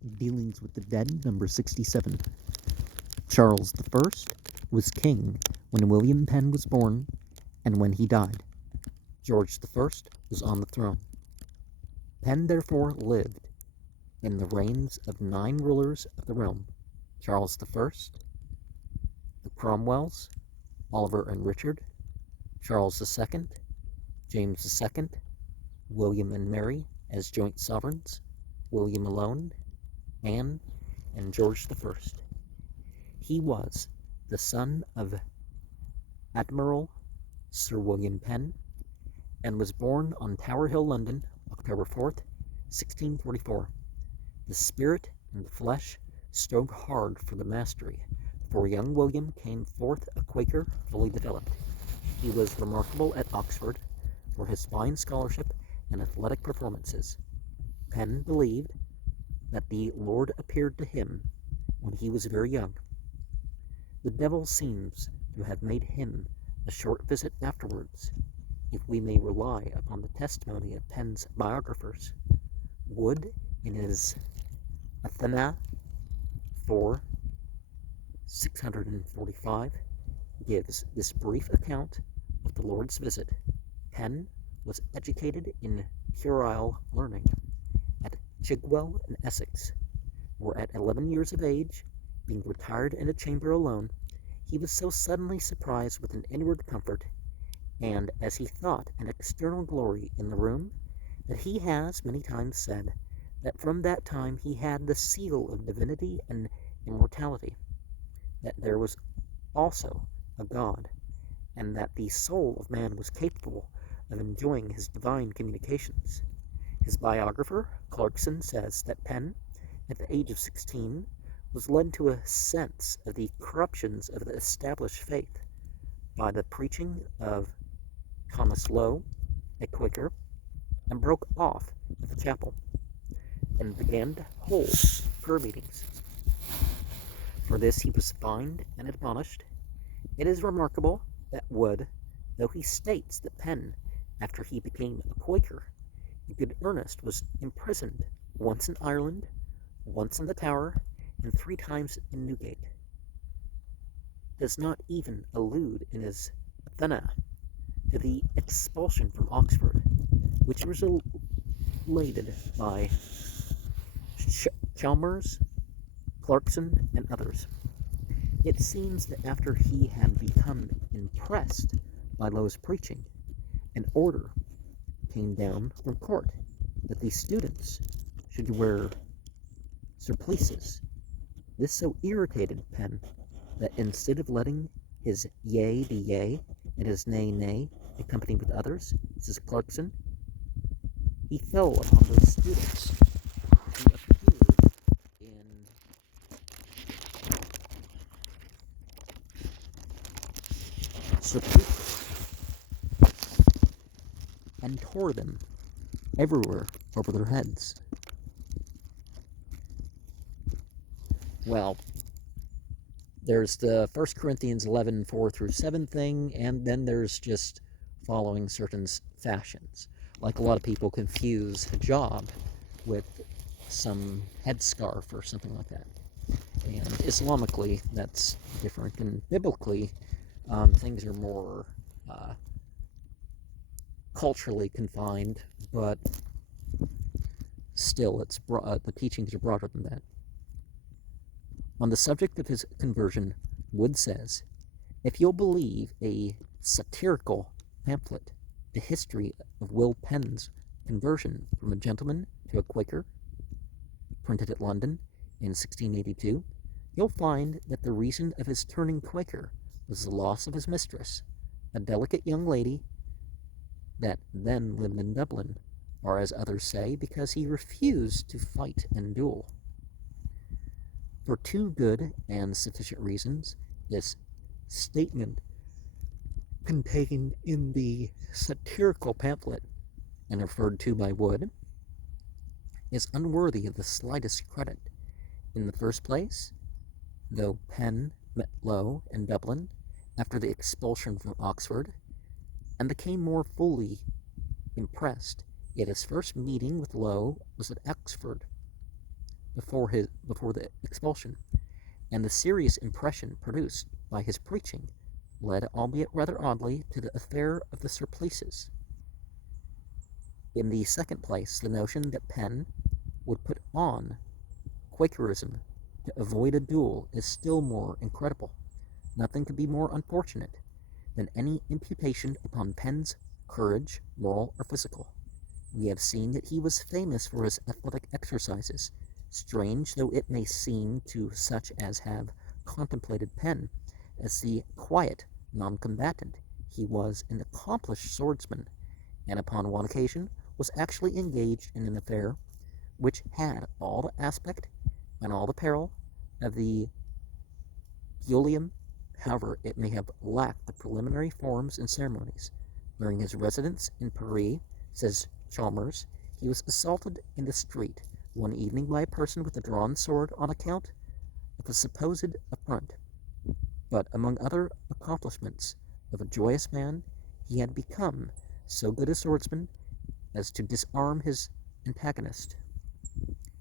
Dealings with the Dead, number 67. Charles I was king when William Penn was born and when he died. George I was on the throne. Penn therefore lived in the reigns of 9 rulers of the realm: Charles I, the Cromwells, Oliver and Richard, Charles II, James II, William and Mary as joint sovereigns, William alone, Anne, and George I. He was the son of Admiral Sir William Penn, and was born on Tower Hill, London, October 4th, 1644. The spirit and the flesh strove hard for the mastery, for young William came forth a Quaker fully developed. He was remarkable at Oxford for his fine scholarship and athletic performances. Penn believed that the Lord appeared to him when he was very young. The devil seems to have made him a short visit afterwards, if we may rely upon the testimony of Penn's biographers. Wood, in his Athena 4:645, gives this brief account of the Lord's visit. Penn was educated in puerile learning at Chigwell in Essex, where at 11 years of age, being retired in a chamber alone, he was so suddenly surprised with an inward comfort, and, as he thought, an external glory in the room, that he has many times said that from that time he had the seal of divinity and immortality, that there was also a God, and that the soul of man was capable of enjoying his divine communications. His biographer, Clarkson, says that Penn, at the age of 16, was led to a sense of the corruptions of the established faith by the preaching of Thomas Lowe, a Quaker, and broke off at the chapel and began to hold prayer meetings. For this he was fined and admonished. It is remarkable that Wood, though he states that Penn, after he became a Quaker, in good earnest, was imprisoned once in Ireland, once in the Tower, and 3 times in Newgate, does not even allude in his Athena to the expulsion from Oxford, which was related by Chalmers, Clarkson, and others. It seems that after he had become impressed by Lowe's preaching, an order came down from court that the students should wear surplices. This so irritated Penn that instead of letting his yea be yea and his nay nay accompanied with others, says Clarkson, he fell upon those students who appeared in surplices and tore them everywhere over their heads. Well, there's the 1 Corinthians 11:4-7 thing, and then there's just following certain fashions. Like a lot of people confuse hijab with some headscarf or something like that. And Islamically, that's different. And biblically, things are more culturally confined, but still, it's the teachings are broader than that. On the subject of his conversion, Wood says, if you'll believe a satirical pamphlet, The History of Will Penn's Conversion from a Gentleman to a Quaker, printed at London in 1682, you'll find that the reason of his turning Quaker was the loss of his mistress, a delicate young lady that then lived in Dublin, or as others say, because he refused to fight and duel. For 2 good and sufficient reasons, this statement contained in the satirical pamphlet and referred to by Wood is unworthy of the slightest credit. In the first place, though Penn met Lowe in Dublin after the expulsion from Oxford, and became more fully impressed, yet his first meeting with Lowe was at Oxford. before the expulsion, and the serious impression produced by his preaching led, albeit rather oddly, to the affair of the Surplices. In the second place, the notion that Penn would put on Quakerism to avoid a duel is still more incredible. Nothing could be more unfortunate than any imputation upon Penn's courage, moral or physical. We have seen that he was famous for his athletic exercises, strange though it may seem to such as have contemplated Penn as the quiet non-combatant. He was an accomplished swordsman, and upon one occasion was actually engaged in an affair which had all the aspect and all the peril of the duellium. However, it may have lacked the preliminary forms and ceremonies. During his residence in Paris, says Chalmers, he was assaulted in the street one evening by a person with a drawn sword on account of a supposed affront. But among other accomplishments of a joyous man, he had become so good a swordsman as to disarm his antagonist.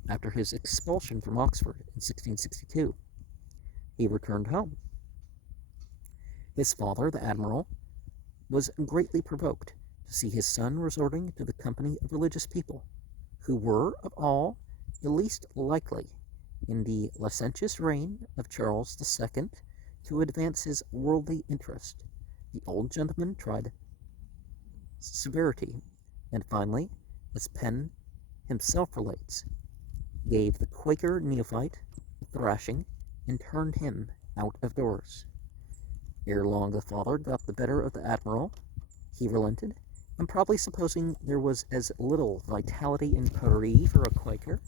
After his expulsion from Oxford in 1662, he returned home. His father, the admiral, was greatly provoked to see his son resorting to the company of religious people, who were, of all, the least likely, in the licentious reign of Charles II, to advance his worldly interest. The old gentleman tried severity, and finally, as Penn himself relates, gave the Quaker neophyte a thrashing and turned him out of doors. Ere long the father got the better of the admiral. He relented, and probably supposing there was as little vitality in Paris for a Quaker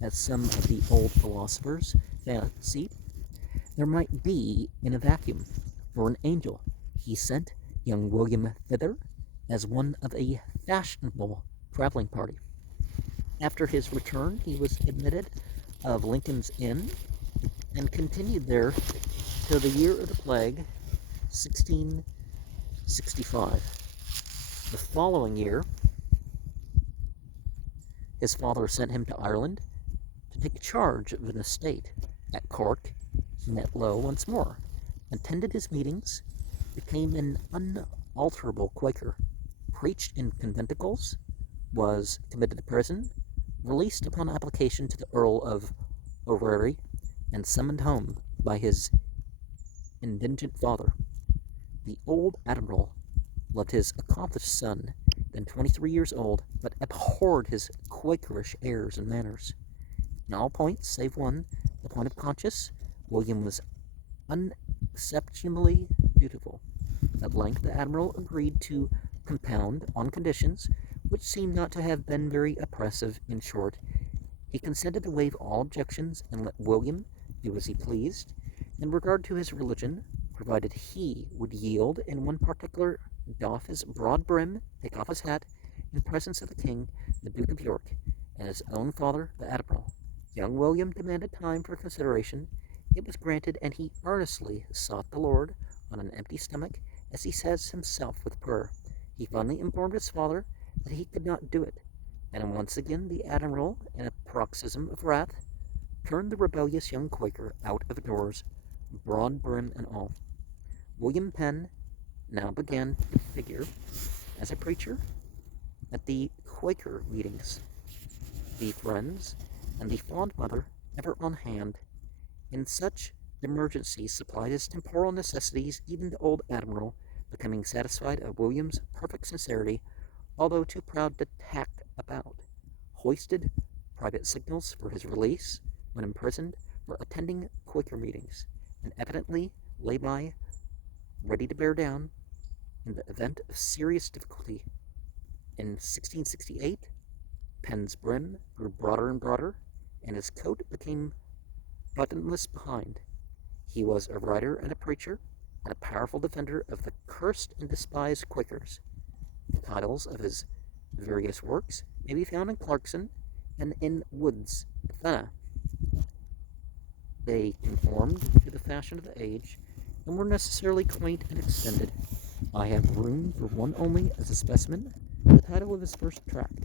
as some of the old philosophers fancied there might be in a vacuum for an angel, he sent young William thither as one of a fashionable traveling party. After his return, he was admitted of Lincoln's Inn and continued there till the year of the plague, 1665. The following year, his father sent him to Ireland to take charge of an estate. At Cork, he met Lowe once more, attended his meetings, became an unalterable Quaker, preached in conventicles, was committed to prison, released upon application to the Earl of Orrery, and summoned home by his indigent father. The old admiral loved his accomplished son, then 23 years old, but abhorred his Quakerish airs and manners. In all points, save one, the point of conscience, William was unexceptionably dutiful. At length the admiral agreed to compound on conditions which seem not to have been very oppressive. In short, he consented to waive all objections and let William do as he pleased in regard to his religion, provided he would yield in one particular, doff his broad brim, take off his hat, in presence of the king, the Duke of York, and his own father, the admiral. Young William demanded time for consideration. It was granted, and he earnestly sought the Lord on an empty stomach, as he says himself with prayer. He finally informed his father that he could not do it, and once again the admiral, in a paroxysm of wrath, turned the rebellious young Quaker out of doors, broad brim and all. William Penn now began to figure as a preacher at the Quaker meetings, the friends and the fond mother ever on hand. In such emergencies supplied his temporal necessities, even the old admiral, becoming satisfied of William's perfect sincerity, although too proud to tack about, hoisted private signals for his release when imprisoned for attending Quaker meetings, and evidently lay by, ready to bear down in the event of serious difficulty. In 1668, Penn's brim grew broader and broader, and his coat became buttonless behind. He was a writer and a preacher, and a powerful defender of the cursed and despised Quakers. The titles of his various works may be found in Clarkson and in Wood's Athena. They conformed to the fashion of the age, and were necessarily quaint and extended. I have room for one only as a specimen, the title of his first tract,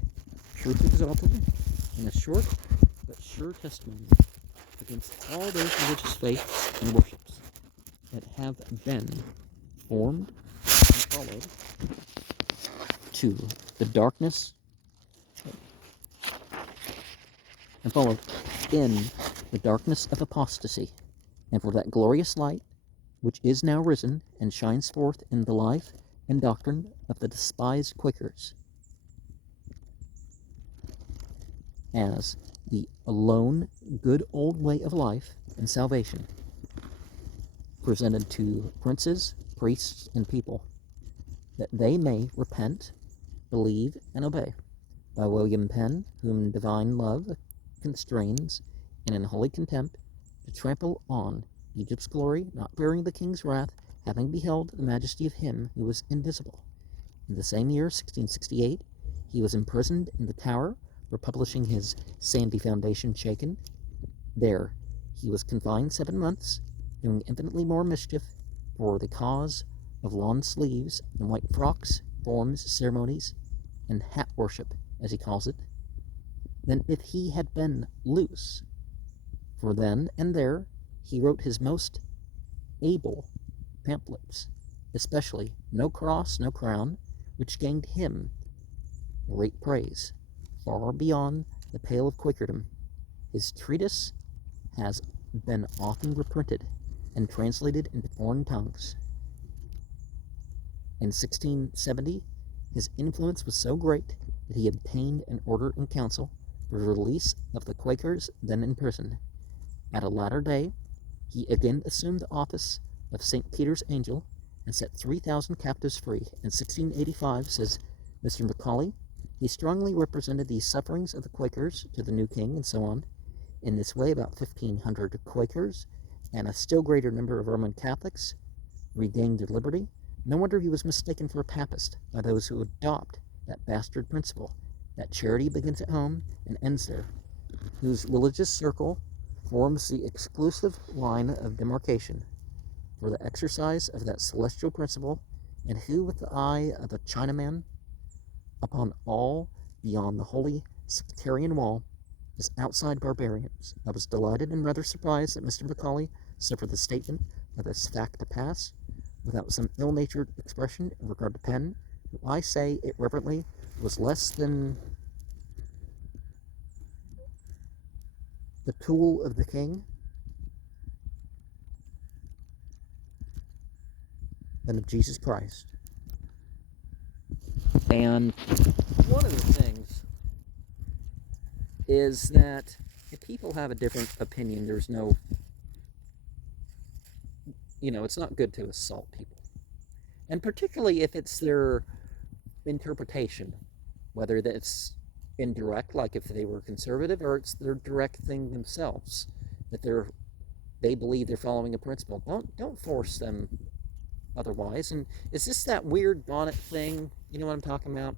Truth Exalted, in a short but sure testimony against all those religious faiths and worships that have been formed and followed to the darkness and followed in the darkness of apostasy, and for that glorious light which is now risen and shines forth in the life and doctrine of the despised Quakers, as the alone good old way of life and salvation, presented to princes, priests, and people, that they may repent, believe, and obey. By William Penn, whom divine love constrains, and in holy contempt, to trample on Egypt's glory, not fearing the king's wrath, having beheld the majesty of him who was invisible. In the same year, 1668, he was imprisoned in the Tower for publishing his Sandy Foundation Shaken. There he was confined 7 months, doing infinitely more mischief for the cause of lawn sleeves and white frocks, forms, ceremonies, and hat worship, as he calls it, than if he had been loose. For then and there he wrote his most able pamphlets, especially No Cross, No Crown, which gained him great praise, far beyond the pale of Quakerdom. His treatise has been often reprinted and translated into foreign tongues. In 1670, his influence was so great that he obtained an order in council for the release of the Quakers then in prison. At a latter day, he again assumed the office of St. Peter's Angel and set 3,000 captives free. In 1685, says Mr. Macaulay, he strongly represented the sufferings of the Quakers to the new king, and so on. In this way, about 1,500 Quakers and a still greater number of Roman Catholics regained their liberty. No wonder he was mistaken for a papist by those who adopt that bastard principle, that charity begins at home and ends there, whose religious circle forms the exclusive line of demarcation for the exercise of that celestial principle, and who, with the eye of a Chinaman upon all beyond the holy sectarian wall, is outside barbarians. I was delighted and rather surprised that Mr. Macaulay suffered the statement of this fact to pass without some ill-natured expression in regard to Penn, who, I say it reverently, was less than the tool of the king than of Jesus Christ. And one of the things is that if people have a different opinion, there's no, it's not good to assault people. And particularly if it's their interpretation, whether that's indirect, like if they were conservative, or it's their direct thing themselves, that they believe they're following a principle. Don't force them otherwise. And is this that weird bonnet thing, you know what I'm talking about,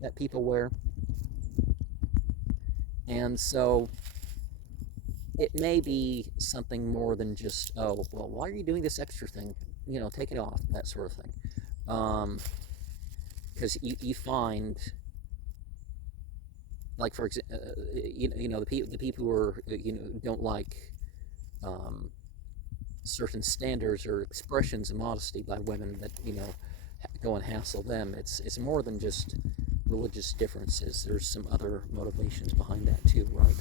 that people wear? And so it may be something more than just, oh, well, why are you doing this extra thing? Take it off, that sort of thing. Because you find, like, for example, the people who are, don't like certain standards or expressions of modesty by women that, go and hassle them. It's more than just religious differences. There's some other motivations behind that too, right?